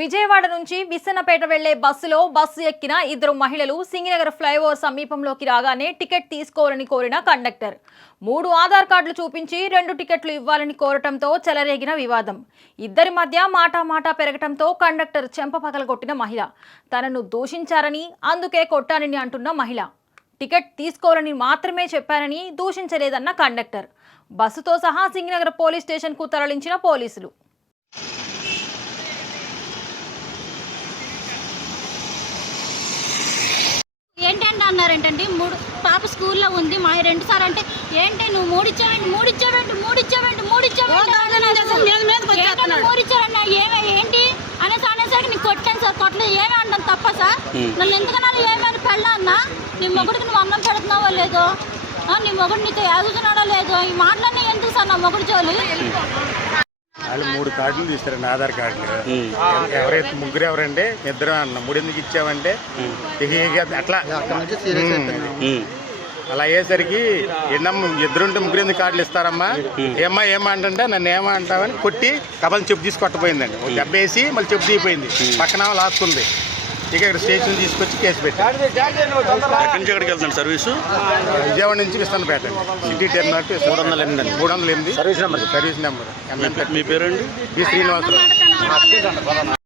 విజయవాడ నుంచి విసన్నపేట వెళ్లే బస్సు ఎక్కిన ఇద్దరు మహిళలు సింగినగర్ ఫ్లైఓవర్ సమీపంలోకి రాగానే టికెట్ తీసుకోవాలని కోరిన కండక్టర్ 3 ఆధార్ కార్డులు చూపించి 2 టికెట్లు ఇవ్వాలని కోరటంతో చెలరేగిన వివాదం. ఇద్దరి మధ్య మాటా పెరగటంతో కండక్టర్ చెంప పగలగొట్టిన మహిళ తనను దూషించారని అందుకే కొట్టానని అంటున్న మహిళ. టికెట్ తీసుకోవాలని మాత్రమే చెప్పానని దూషించలేదన్న కండక్టర్. బస్సుతో సహా సింగినగర్ పోలీస్ స్టేషన్కు తరలించిన పోలీసులు. ఏంటంటే అన్నారేంటండి, పాప స్కూల్లో ఉంది మా 2 సార్లు అంటే ఏంటి నువ్వు మూడు ఇచ్చావన్నా ఏంటి అనేసరికి నీకు కొట్టాను సార్. కొట్టలేదు ఏమి అంటాను తప్ప సార్. నన్ను ఎందుకన్నా ఏమైనా పెళ్ళా అన్నా నీ మొగుడికి నువ్వు అన్నం పెడుతున్నావో లేదో, నీ మొగుడు నీతో ఎదుగుతున్నాడో లేదో, ఈ మాటలన్నీ ఎందుకు సార్ నా మొగుడు జోలి. వాళ్ళు 3 కార్డులు తీస్తారండి, ఆధార్ కార్డులు. ఎవరైతే ముగ్గురు ఎవరండి, ఇద్దరు అన్న 3 ఎందుకు ఇచ్చామంటే అట్లా అలా అయ్యేసరికి ఏంటమ్మా ఇద్దరుంటే 3 ఎందుకు కార్డులు ఇస్తారమ్మా, ఏమా అంటే నన్ను ఏమా అంటావని కొట్టి కబల్ చెప్పు తీసి కొట్టపోయిందండి. ఒక దెబ్బ వేసి మళ్ళీ చెప్పు తీయిపోయింది, పక్కన లాక్కుంది. ఇక ఇక్కడ స్టేషన్ తీసుకొచ్చి కేసు పెట్టారు. సర్వీసు విజయవాడ నుంచి Vistannapeta city terminal 308 service number. మీ పేరండి? బి శ్రీనివాసరావు.